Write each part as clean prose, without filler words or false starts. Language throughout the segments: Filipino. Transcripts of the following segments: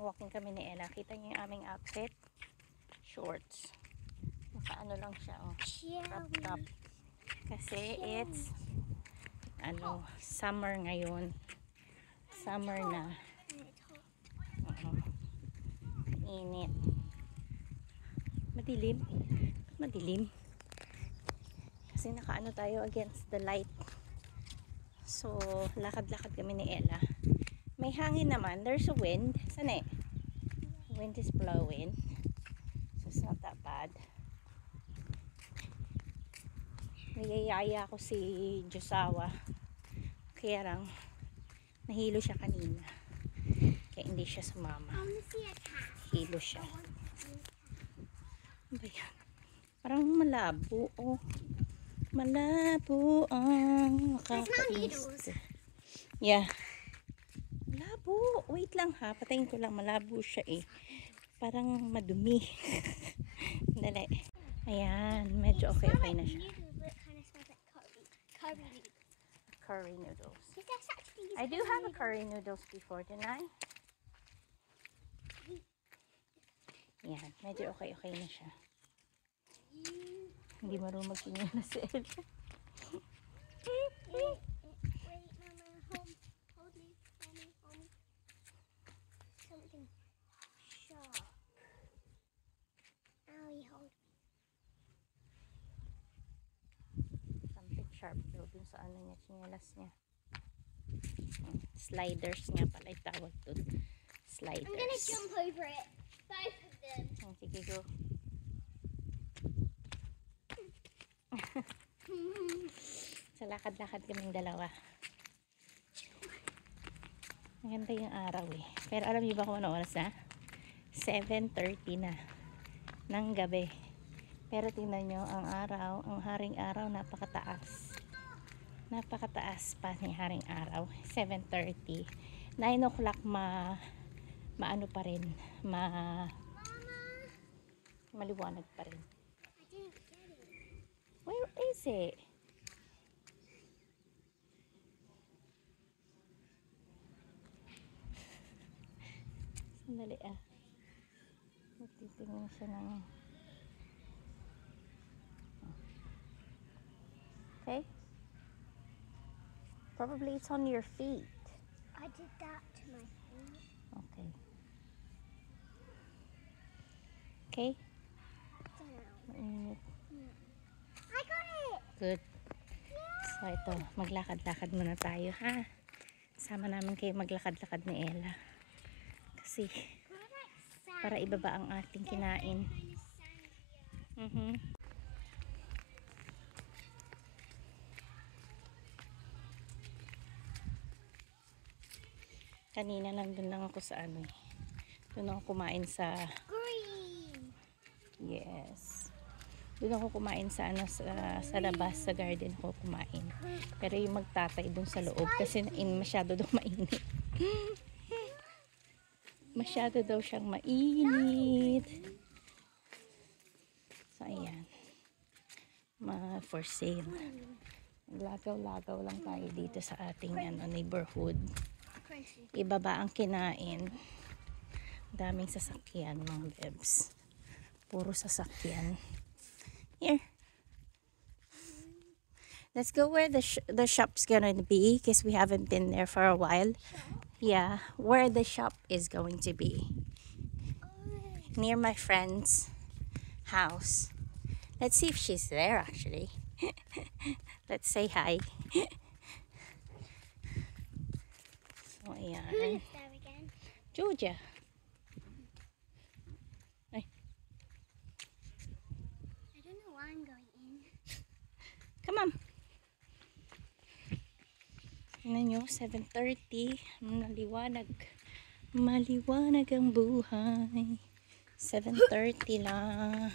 Walking kami ni Ella. Kita niyo yung aming outfit. Shorts. Naka ano lang siya. Oh. Crop top. Kasi it's summer ngayon. Summer na. Init. Madilim. Madilim. Kasi nakaano tayo against the light. So, lakad-lakad kami ni Ella. May hangin naman. There's a wind. Saan eh? Wind is blowing. So, it's not that bad. Niyayaya ko si Josawa. Kaya lang, nahilo siya kanina. Kaya hindi siya sumama. Hilo siya. Ano ba yan? Parang malabo. Oh. Malabo ang makakainis. Yeah. Malabo. Wait lang ha. Patayin ko lang. Malabo siya eh. Parang madumi. Dali. Ayan. Medyo okay na siya. Curry noodles. I do have a curry noodles before, didn't I? Ayan. Medyo okay na siya. Hindi marunong magtingin na si Ella. Wait, Mama, hold me. Something sharp. Owie, hold me. Something sharp daw dun sa ano niya, chinelas niya. Sliders nga pala yung tawag dun. Sliders. I'm gonna jump over it. Both of them. Sige, go. Sa lakad-lakad kaming dalawa. Maganda yung araw eh. Pero alam niyo ba kung ano oras na? 7:30 na ng gabi. Pero tingnan nyo ang araw, ang haring araw napakataas. Napakataas pa ni haring araw. 7:30. 9 o'clock maano pa rin. Maliwanag pa rin. I didn't get it. Where is it? Sandali ah. Magtitingin siya ng... Okay? Probably it's on your feet. I did that to my feet. Okay. Okay? Mainit. I got it! Good. So ito, maglakad-lakad muna tayo ha. Sama namin kayo maglakad-lakad ni Ella. Kasi para ibaba ang ating kinain. Kanina nandun lang ako sa ano eh. Doon ako kumain sa... Green! Yes. Doon ako kumain sa ano sa labas sa garden ako kumain. Pero yung magtatay doon sa loob kasi masyado daw mainit. Masyado daw siyang mainit. So ayan. For sale. Lagaw-lagaw lang tayo dito sa ating neighborhood. Ibaba ang kinain. Daming sasakyan mga bebs. Puro sasakyan. Here. Let's go where the shop's gonna be because we haven't been there for a while. Yeah, where the shop is going to be. Near my friend's house. Let's see if she's there actually. Let's say hi. So ayan. Who lives there again? Georgia. Ay. I don't know why I'm going in. Come on. Tingnan nyo, 7:30. Maliwanag. Maliwanag ang buhay. 7:30 lang.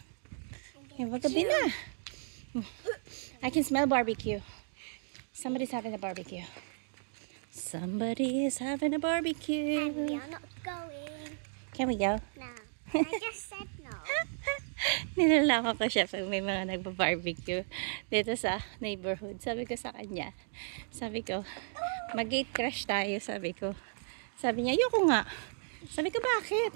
Okay, magabi na. I can smell barbecue. Somebody's having a barbecue. Somebody is having a barbecue. And we are not going. Can we go? No. I just said no. Nilalako ko siya pag may mga nagpa-barbecue dito sa neighborhood. Sabi ko sa kanya, sabi ko, mag-gate crash tayo, sabi ko. Sabi niya, ayoko nga. Sabi ko, bakit?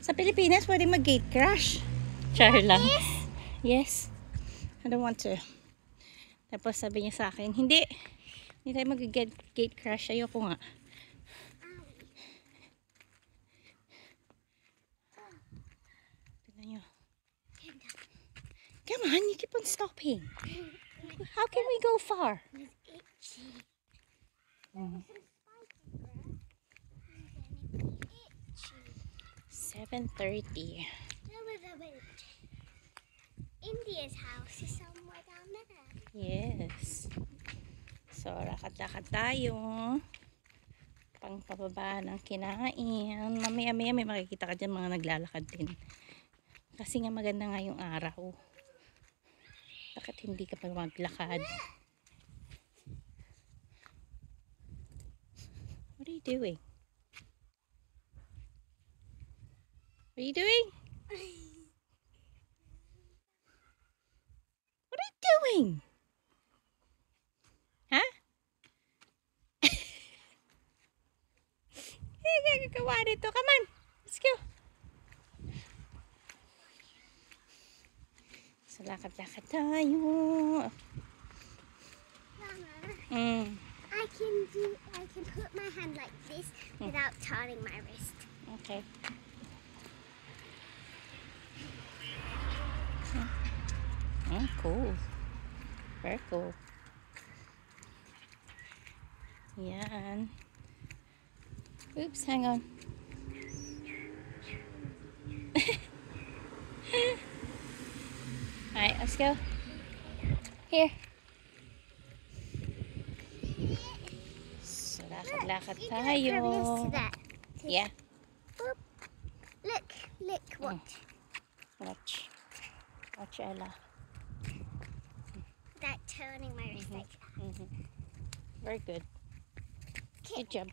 Sa Pilipinas, pwede mag-gate crash. Char lang. Yes. I don't want to. Tapos sabi niya sa akin, hindi tayo mag-gate crash. Ayoko nga. Tignan niyo. Come on, you keep on stopping. How can we go far? It's itchy. Mm. Itchy. 7:30. Wait. India's house is somewhere down there. Yes. So, lakad-lakad tayo. Pang pababa ng kinain. Mamaya-maya may makikita ka dyan mga naglalakad din. Kasi nga maganda nga yung araw. Bakit hindi ka pa maglakad? What are you doing? What are you doing? What are you doing? Huh? Hey, gagawa nito. Come on. Let's go. So, lakad-lakad tayo. Mama, Mm. I can put my hand like this without turning my wrist. Okay. Cool. Very cool. Yan. Oops, hang on. Alright, let's go. Here. So, lakad-lakad You tayo. go from this to that. Yeah. Boop. Look, watch. Watch. Watch, Ella. That turning my wrist like that. Mm-hmm. Very good. Good job.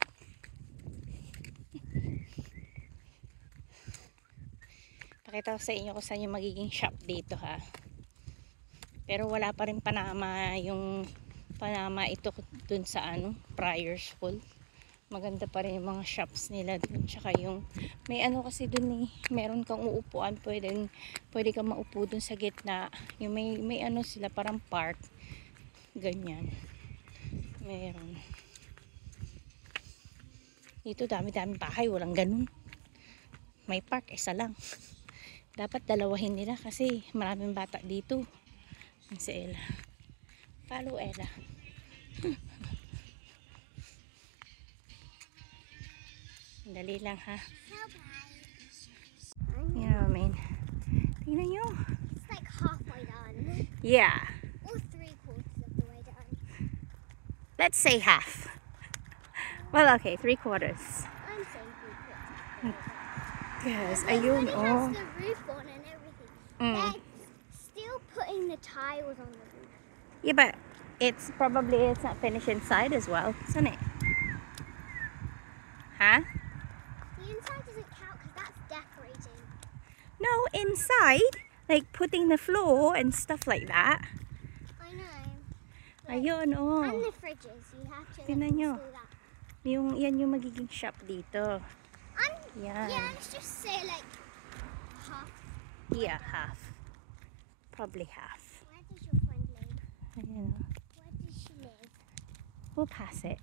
Pakita ko sa inyo kung saan yung magiging shop dito, ha. Pero wala pa rin Panama yung Panama ito dun sa Priors School. Maganda pa rin yung mga shops nila dun. Tsaka yung may kasi dun meron kang uupuan, pwede kang maupo dun sa gitna. Yung may sila parang park. Ganyan. Meron. Dito dami-dami bahay, walang ganun. May park, isa lang. Dapat dalawahin nila kasi maraming bata dito. Si Ella. Follow Ella. Dali lang, ha. You know what I mean? Tingnan nyo. It's like halfway done. Yeah. Or 3/4 of the way done. Let's say half. Well, okay, 3/4. I'm saying 3/4. Yes, It ayun, already oh. has the roof on and everything. Mm. They're still putting the tiles on the roof. Yeah, but it's not finished inside as well, isn't it? Huh? The inside doesn't count because that's decorating. No, inside, like putting the floor and stuff like that. I know. Ayun, oh. And the fridges, you have to Tingnan nyo. install that. Yan yung magiging shop dito. Yan. Yeah, let's just say like half. Yeah, half. Probably half. Where does your friend live? Ayun, oh. Where does she live? We'll pass it.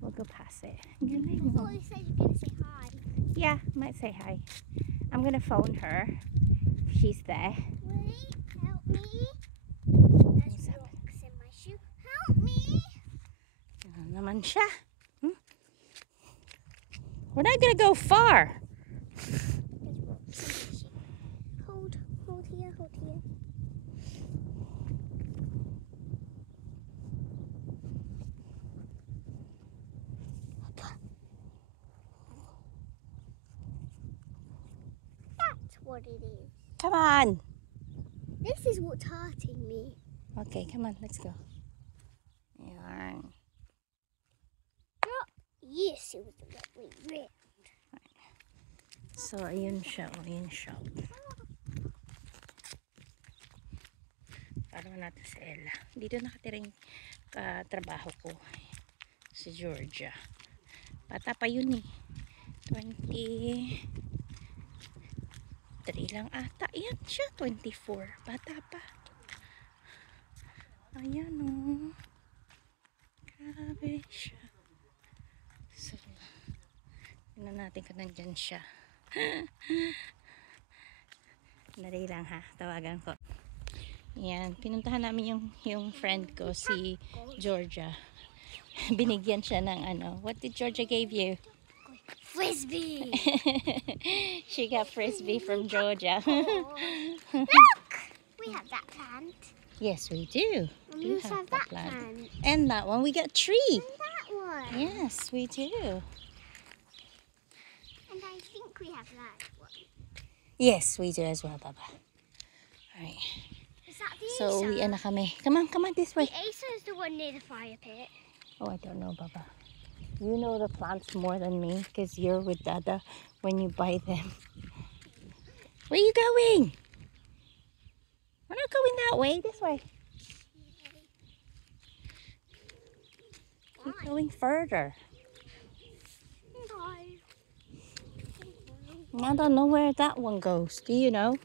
We'll go past it. I thought you said you were going to say hi. Yeah, might say hi. I'm gonna phone her if she's there. Wait, help me. What's There's happening? rocks in my shoe. Help me. Ano naman siya? We're not gonna go far. There's rocks in my shoe. Hold here, hold here. That's what it is. Come on. This is what's hurting me. Okay, come on, let's go. Yarn. Yes, it was the right way round. So, ayun siya. Ayun shop. Parang natin sa Ella. Dito nakatira yung trabaho ko sa Georgia. Bata pa yun eh. 20 23 lang ata. Yan siya, 24. Bata pa. Ayan o. Grabe siya. So, tingnan natin kung nandyan siya. Dali lang ha, tawagan ko. Yan, pinuntahan namin yung friend ko, si Georgia. Binigyan siya ng ano. What did Georgia give you? Frisbee. She got frisbee from Georgia. Look, we have that plant. Yes, we do. And Do we also have that that plant. And that one, we got a tree. And that one. Yes, we do. And I think we have that one. Yes, we do as well, Baba. Alright. Is that the So, Asa? uwian na kami. Come on, this The way. Asa is the one near the fire pit. Oh, I don't know, Baba. You know the plants more than me because you're with Dada when you buy them. Where are you going? We're not going that way. This way. Keep going further. I don't know where that one goes. Do you know?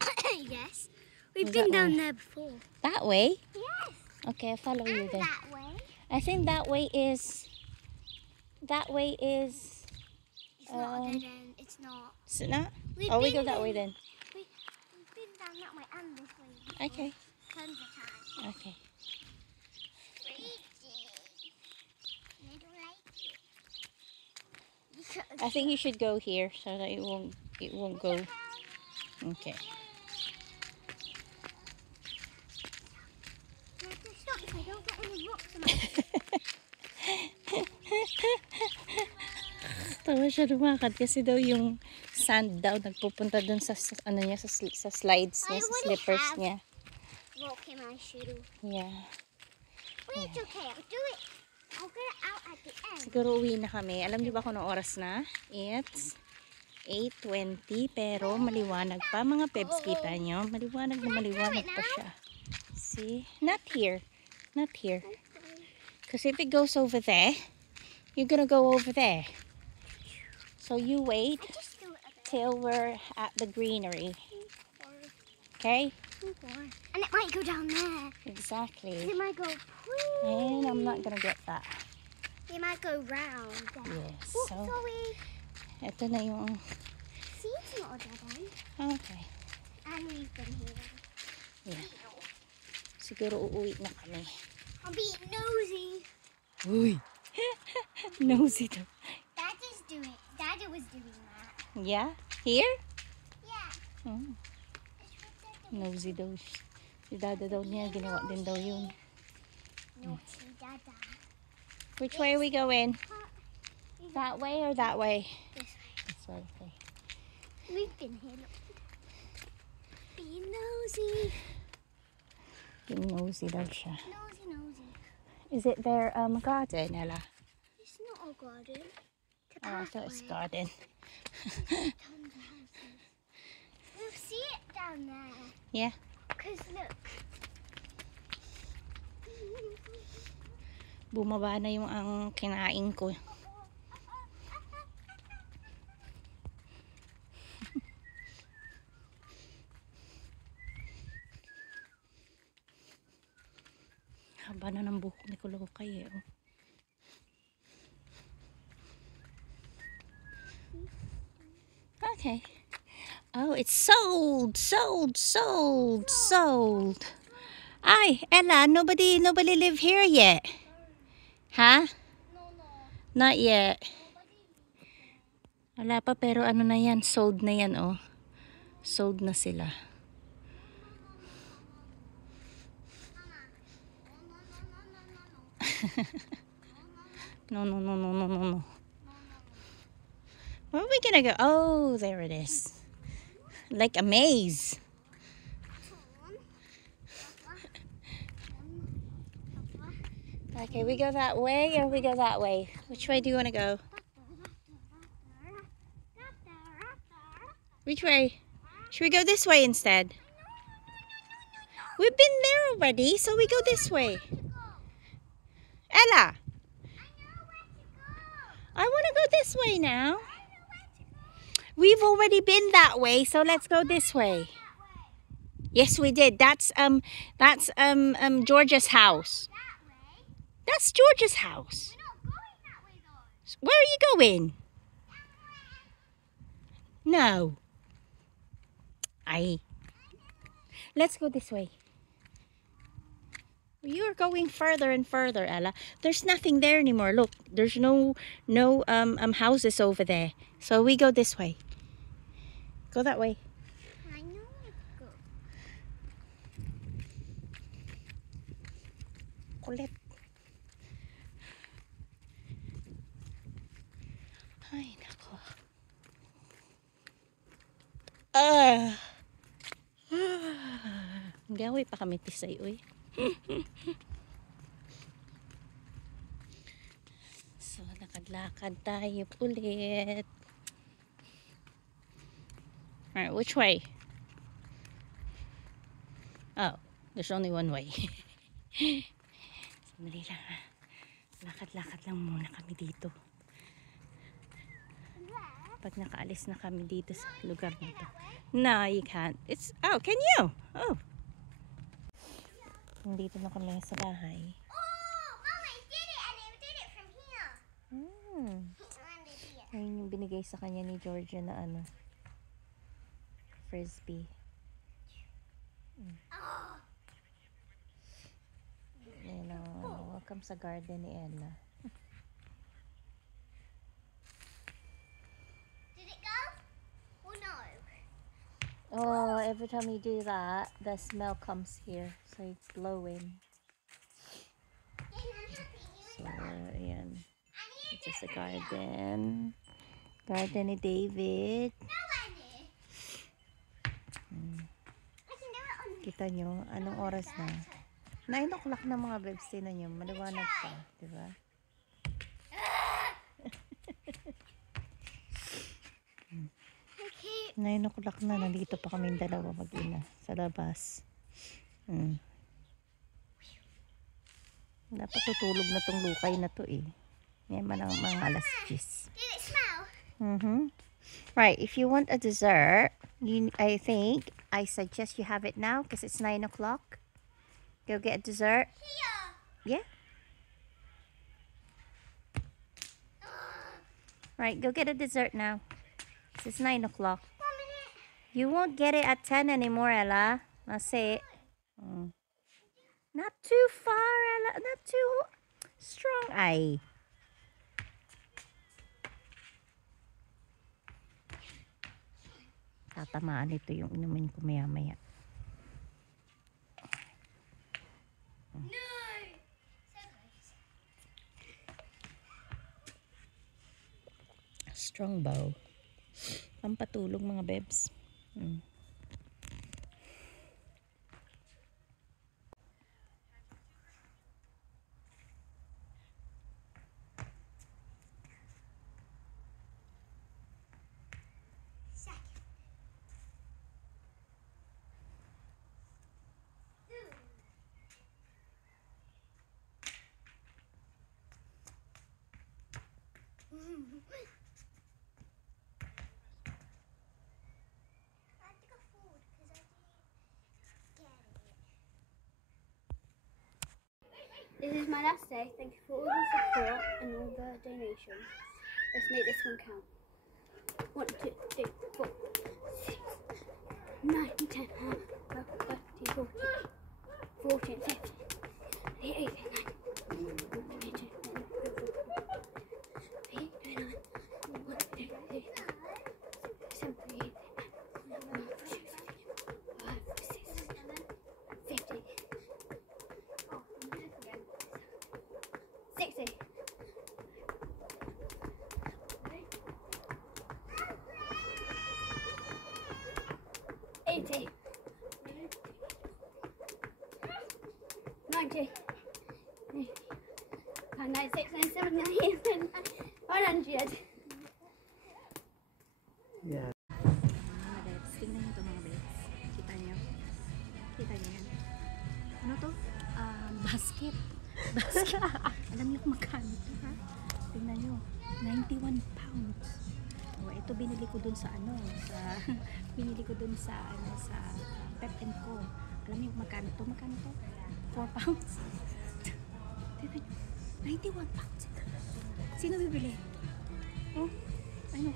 Yes. We've Is that been down one? there before. That way? Yes. Okay, I'll follow you And then. that way. I think that way is... That way is... It's not a dead end. It's not. Is it not? We've Oh, we go been that way there- then. We've been down that way and this way before. Okay. Tons of times. Okay. I don't like it. I think you should go here so that it won't go. Okay. You have to stop so I don't get any rocks in my face. Tawa siya lumakad kasi daw yung sand daw nagpupunta dun sa ano niya sa slides niya, I sa already slippers have. niya. Rock in my shoe. Yeah. Well, it's okay. I'll do it. I'll get it out at the end. Siguro uwi na kami. Alam niyo ba kung anong oras na? It's 8:20 pero maliwanag pa mga peps, kita nyo? Maliwanag na maliwanag pa siya. See? Not here. Not here. Because if it goes over there, you're gonna go over there. So you wait I just do it a bit. till we're at the greenery. Okay? And it might go down there. Exactly. It might go. And I'm not gonna get that. It might go round. Yes. Oh, So, sorry. ito na yung... See, it's not a dead end. Okay. And we've been here. Yeah. Siguro uuwi na kami. I'm being nosy. Uy! Nosy daw. Daddy was doing that. Yeah? Here? Yeah. Oh, nosy daw. Si Dada daw niya, ginawa din daw yun. Naughty Dada. Which way are we going? That way or that way? This way. This way, okay. We've been here. Look. Being nosy. Yung nosy daw siya. Nosy. Is it their garden, Ella? It's not a garden. It's a Oh, I thought it's pathway. garden. Tons of houses. We'll see it down there. Yeah? Because look. Bumaba na yung ang kinain ko. Haba na ng buhok ni Kulokay eh. Oh. Okay. Oh, it's sold. Ay, Ella, nobody live here yet. Huh? Not yet. Wala pa pero ano na yan, sold na yan oh. Sold na sila. No. Where are we gonna go? Oh, there it is. Like a maze. Okay, we go that way or we go that way? Which way do you want to go? Which way? Should we go this way instead? We've been there already, so we go this way. Ella, I want to go this way now. We've already been that way, so let's go this way. Yes, we did. That's Georgia's house. That's Georgia's house. Where are you going? No. Let's go this way. You're going further and further, Ella. There's nothing there anymore. Look, there's no houses over there. So we go this way. Go that way. I know where to go. Kulit. Ay, nako. Gawi pa kami tisay, uy. So, lakad-lakad tayo ulit. Alright, which way? Oh, there's only one way. Sandali lang ha. Lakad-lakad lang muna kami dito. Pag nakaalis na kami dito sa lugar na to. No, you can't. Oh, can you? Oh. Nandito na kami sa bahay. Oh, Mama, I did it, and I did it from here. Landed here. Ayun yung binigay sa kanya ni Georgia na frisbee. Oh, Ayan welcome sa garden ni Ella. did it go? Oh no. Oh, every time you do that, the smell comes here. So it's blowing. Yes, I'm happy. So, ayan. Ito sa garden. Garden ni David. No, I did. I can do it on Kita nyo, anong oras na? 9 o'clock na mga bebs. Tinan nyo, maliwanag pa. Diba? Okay. 9 o'clock na, nandito pa kami dalawa mag-ina sa labas. Dapat tutulog na tong lukay na to eh. Yan man ang mga alas 10. Did it smell? Right, if you want a dessert, I think I suggest you have it now because it's 9 o'clock. Go get a dessert. Here. Yeah. Right, go get a dessert now. It's 9 o'clock. 1 minute. You won't get it at 10 anymore, Ella. That's it. Not too far, Ella. Not too strong. Ay. Tatamaan ito yung inumin ko maya-maya. No. Strong bow. Pampatulog mga bebs. I have to go forward because I didn't get it. This is my last day. Thank you for all the support and all the donations. Let's make this one count. 1, 2, 3, 4, 6, 9, 10, 11, 12, 13, 14, 15, 18, 19, 22, 80, 90, 96, 97, 98, 100. Mga bebs, tingnan nyo ito mga bebs. Kita nyo? Kita nyo yan? Ano to? Basket. Basket. Alam nyo kung magkano ito, ha? Tingnan nyo. 91 pounds. O, ito Ito binili ko dun sa ano, sa binili ko dun sa ano, sa Pep and Co. Alam niyo magkano to? Magkano to? 4 pounds. 91 pounds. Sino bibili? Oh, ano?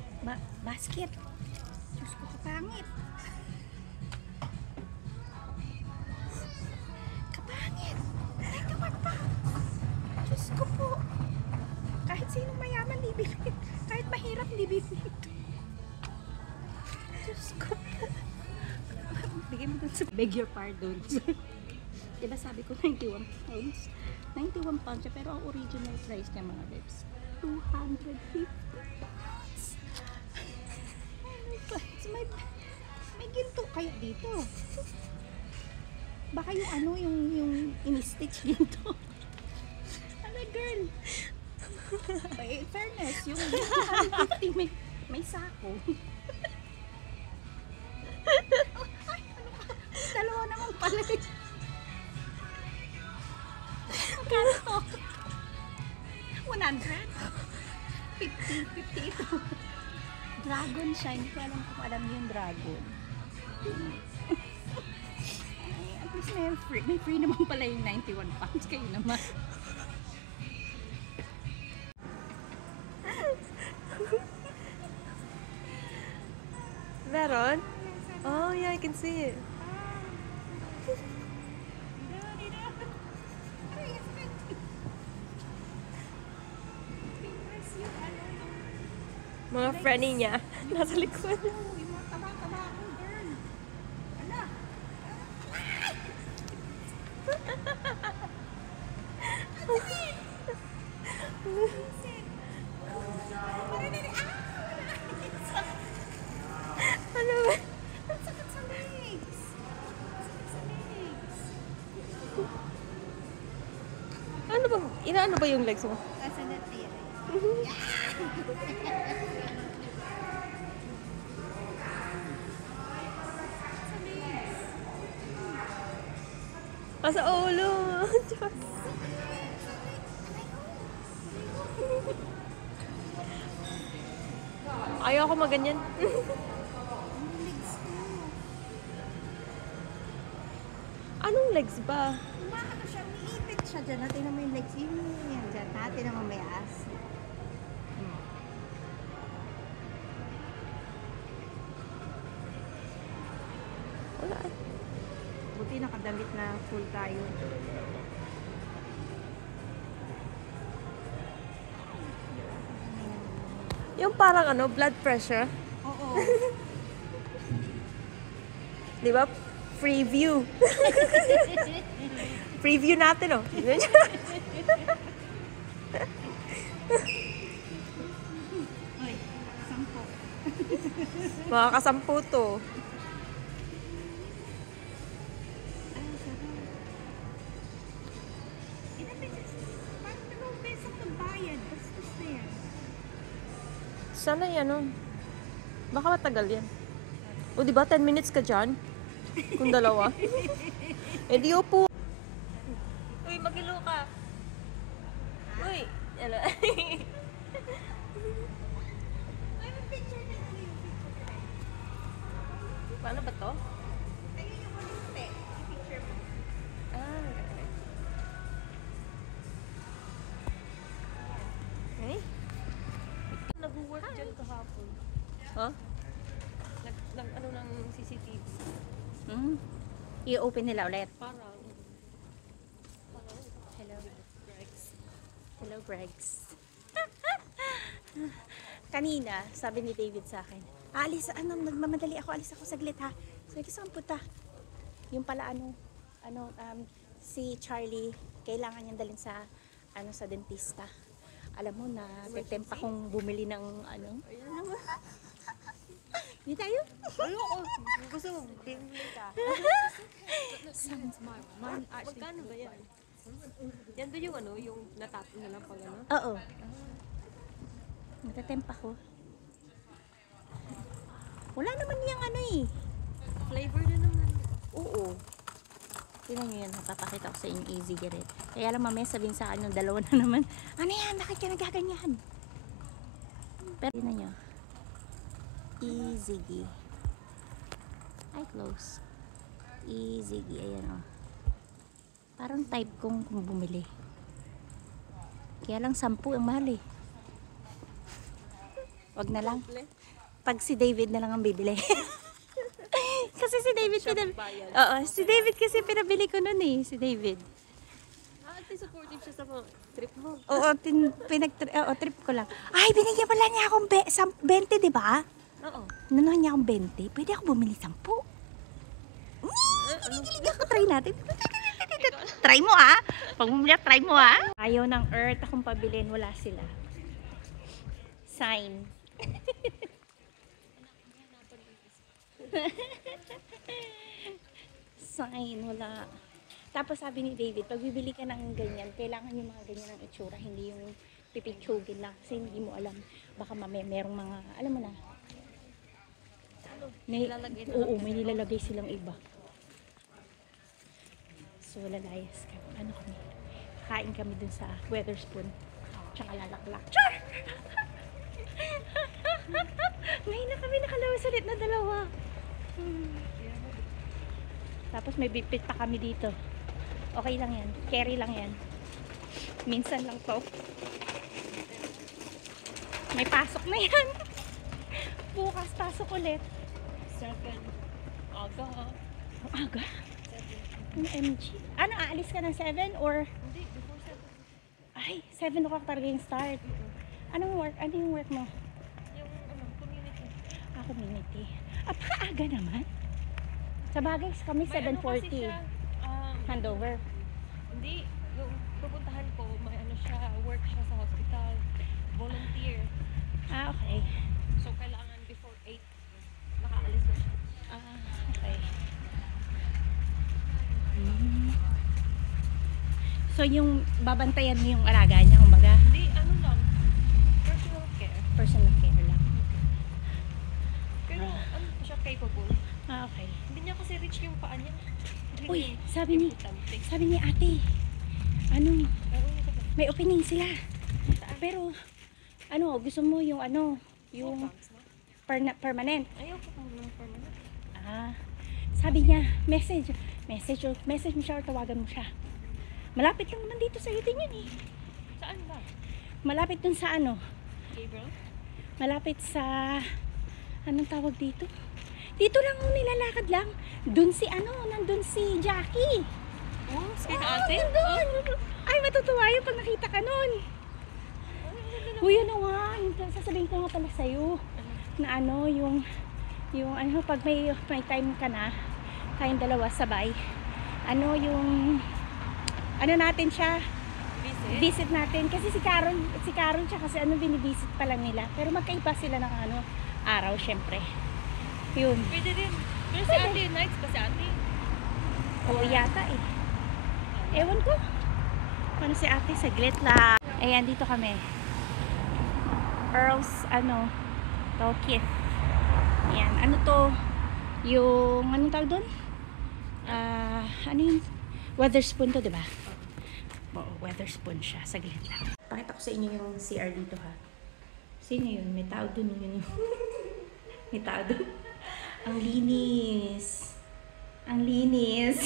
Basket. Diyos ko, kapangit. Kapangit. 91 pounds. Diyos ko po. Kahit sino mayaman, bibili. Kahit mahirap, bibili. Diyos ko po. Bigay mo dun sa beg your pardon. Diba sabi ko 91 pounds? 91 pounds siya, pero ang original price niya mga lips, 250 pounds. May ginto kayo dito. Baka yung ano, yung in-stitch ginto. Ano girl? In fairness, yung 250 may sako. Ay, ano ka? Dalawa naman pala. Magkano to? 100? 50 ito. Dragon siya. Hindi ko alam kung alam niyo yung dragon. Ay, at least may free naman pala yung 91 pounds. Kayo naman. Meron? Oh yeah, I can see it. Mga friendly niya. Nasa likod. Yung mga taba-taba ako, girl. Ala. Ano ba? Ang sakit sa legs. Ang sakit sa legs. Ano ba? Inaano ba yung legs mo? Nasa natin. Sa ulo. Diyos. Ayaw ko maganyan. Anong legs ba? Umaano siya, umiipit siya dyan. Natin mo yung legs. Yan dyan. Natin naman may as. Wala. Buti nakadamit na full tayo. Yung parang ano, blood pressure. Oo. Di ba? Free view. Free view natin, oh. Uy, 10. Mga kasampu to. Ay, sarap. Ilan beses? Parang 2 beses ang bayad. Bastos na yan. Sana yan, oh. Baka matagal yan. O, di ba? 10 minutes ka dyan? Kung dalawa. Eh, di upo. Uy, magilo ka. Uy. Ano? Ay, may picture na yung picture. Paano ba to? Ayun yung ulite. I-picture mo. Ah, okay. Eh? Nag-work dyan kahapon. Huh? Ano ng CCTV? I-open nila ulit. Parang. Hello, Gregs. Hello, Gregs. Kanina, sabi ni David sa akin, nagmamadali ako, alis ako saglit ha. Sabi ko, saan punta? Yung pala si Charlie, kailangan niyang dalhin sa, sa dentista. Alam mo na, tempa kong bumili ng, Hindi tayo? Ayoko. Gusto mo, bimili ka. Magkano ba yan? Yan doon yung yung natato na lang pag ano? Oo. Natatempa ko. Wala naman yung Flavor na naman. Oo. Tingnan nyo yan, napapakita ko sa inyo easy get. Kaya lang mamaya sabihin sa akin yung dalawa na naman, ano yan, bakit ka nagaganyan? Pero tingnan nyo. Easy. Ay, close. Easy. Ayan o. Parang type kong kung bumili. Kaya lang 10 ang mahal eh. Wag na lang. Pag si David na lang ang bibili. Kasi si David Oo, si David kasi pinabili ko nun eh. Si David. Supportive siya sa mga trip mo. Oo, trip ko lang. Ay, binigyan pala niya akong 20, di ba? Oo. Nanuhan niya akong 20. Pwede ako bumili 10. Kinikilig ako. Try natin. Try mo ah. Pag bumili, try mo ah. Ayaw ng Earth akong pabilin. Wala sila. Sign. Sign. Wala. Tapos sabi ni David, pag bibili ka ng ganyan, kailangan yung mga ganyan ang itsura, hindi yung pipitsugin lang. Kasi hindi mo alam, baka merong mga, alam mo na. Oo, may nilalagay silang iba. So, lalayas kami. Ano kami? Kain kami dun sa Weatherspoon. Tsaka lalaklak. Char! Ngayon na kami nakalawas ulit na dalawa. Tapos may bipit pa kami dito. Okay lang yan. Carry lang yan. Minsan lang to. May pasok na yan. Bukas pasok ulit. 7. Aga ha. Ang aga? Ang MG. Ano, aalis ka ng 7 or? Hindi, before 7. Ay, 7 o'clock talaga yung start. Anong work? Ano yung work mo? Yung community. Community. Paka-aga naman. Sa bagay kami 7:40. Handover. Hindi, yung pupuntahan ko, may ano siya, work siya sa hospital. Volunteer. Okay. So, kailangan before 8, nakaalis na siya. Okay. So, yung babantayan mo yung alaga niya, kumbaga, Hindi, ano lang, personal care. personal care lang. Pero, ano siya capable. Okay. Hindi niya kasi reach yung paa niya. Uy, sabi ni Importante. ate, ano, Meron niya kasi. may opening sila. Pero, ano, gusto mo yung ano, yung permanent. Ayaw ko kung ng permanent. Sabi niya, message mo siya or tawagan mo siya. Malapit lang naman dito sa iyo din yun eh. Saan ba? Malapit dun sa ano, Gabriel? malapit sa, anong tawag dito? Dito lang nilalakad lang. Dun si ano, nandun si Jackie. Oh, sa ate? Nandun. Ay, matutuwa yun pag nakita ka nun. Uy, ano nga, yung sasabihin ko nga pala sa'yo. Na ano, yung ano, pag may time ka na, tayong dalawa sabay. Ano, yung, ano natin siya, visit natin. Kasi si Caron siya kasi ano, binivisit pa lang nila. Pero magkaiba sila ng ano, araw, syempre. Yun. Pwede rin. Pero si ate, nights ba si ate? Oo, yata eh. Ewan ko. Ano si ate, saglit lang. Ayan, dito kami. Earl's, ano, Tokyo. Ayan, ano to? Yung, anong tawag doon? Ano yun? Weatherspoon to, diba? Oo, Weatherspoon siya. Saglit lang. Pakita ko sa inyo yung CR dito ha. Sino yun? May tao doon. Yun yung may tao doon. Ang linis. Ang linis.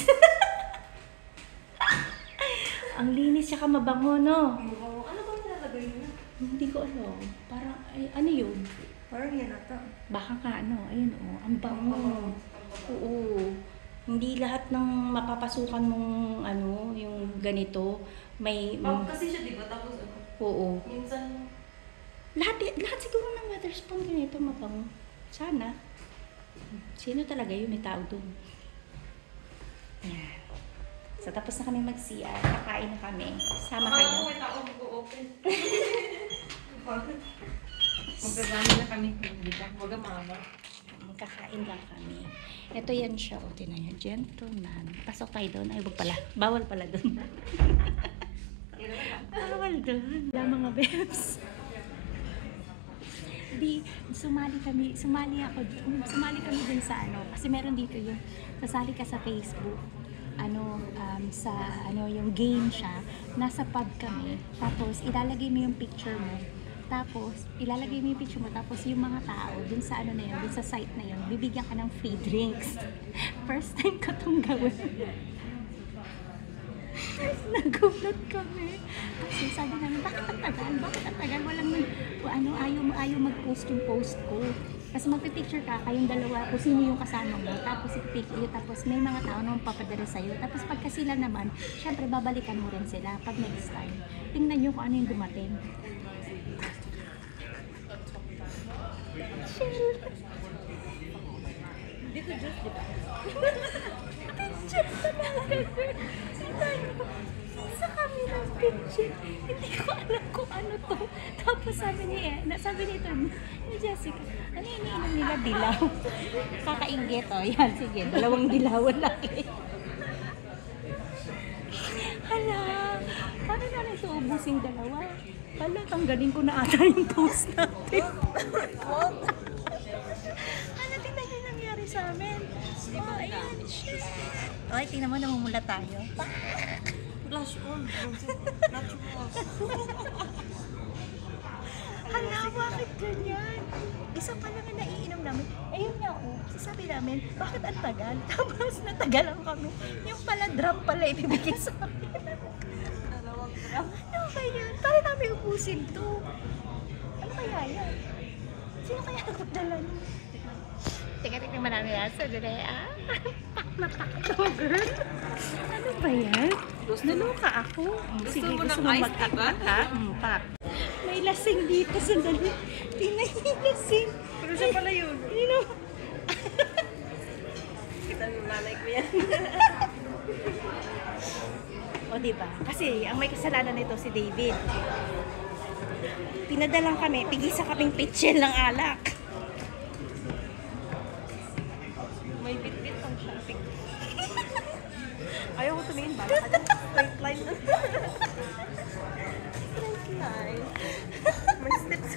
Ang linis tsaka mabango, no? Ano ba nilalagay niya? Hindi ko alam. Parang, ay, ano yun? Parang yan ata. Baka ka, ano, ayun, oh, ang bango. Oo. Hindi lahat ng mapapasukan mong, ano, yung ganito, may, Kasi siya, di ba? Tapos, oo. minsan, Lahat siguro ng Weatherspoon ganito mabango. Sana. Sino talaga yun? May tao dun. Ayan. So, tapos na kami mag-CR. Kakain na kami. Sama kayo. may tao mag-open. Magdadami na kami. Hindi ka. Huwag mama. Magkakain lang kami. Ito yan siya. O, tinan nyo. Gentleman. Pasok tayo doon. Ay, wag pala. Bawal pala doon. Bawal doon. Wala mga bebs. Sumali kami dun sa ano, kasi meron dito yung sasali ka sa Facebook, yung game siya, nasa pub kami, tapos ilalagay mo yung picture mo, Tapos, ilalagay mo yung picture mo. Tapos, yung mga tao, dun sa ano na yun, dun sa site na yun, bibigyan ka ng free drinks. First time ko itong gawin. Nagulat kami. Kasi sabi namin, bakit ang tagal? Bakit ang tagal? Walang ayaw mag-post yung post ko. Kasi magpipicture ka, kayong dalawa, kung sino yung kasama mo. Tapos ipipicture, tapos may mga tao na papadala sa'yo. Tapos pagka sila naman, syempre babalikan mo rin sila pag next time. Tingnan nyo kung ano yung dumating. Chill. Dito juice, di ba? Picture talaga. Sa kami ng picture. Hindi ko alam kung ano to. Tapos sabi nito ni Jessica, ano iniinom nila? Dilaw. Kakainggit, o. Yan, sige. 2 dilawan laki. Hala, paano na ito ubusing 2? Hala, tanggalin ko na ata yung post natin. Ano, tingnan yung nangyari sa amin. Oh, ayan. Okay, tingnan mo, namumula tayo. Blush on. Natural. Hala, bakit ganyan? Isa pa lang ang naiinom namin. Ayun nga, oh. Sabi namin, bakit ang tagal? Tapos natagalan kami. Yung pala drop pala ibibigay sa amin. Dalawang gram. Ano ba yan? Para namin ubusin to. Ano kaya yan? Sino kaya nagpadala niyo? Teka, tingnan namin yan. Sandali, ah. Pak na pak to, girl. Ano ba yan? Naluka ako. Gusto mo ng ice, diba? Ha? Pak. May lasing dito. Sandali. Tingnan yung lasing. Pero siya pala yun. Sino? Kita ng nanay ko yan. O, diba? Kasi ang may kasalanan nito si David. Pinadalang kami, pigisa kaming pitchel ng alak. May bit-bit ang shopping. Ayaw ko tumingin ba? Straight line. Straight line. May steps.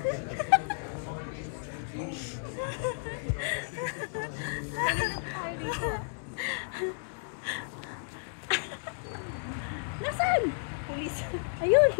Nasaan? Police. Ayun!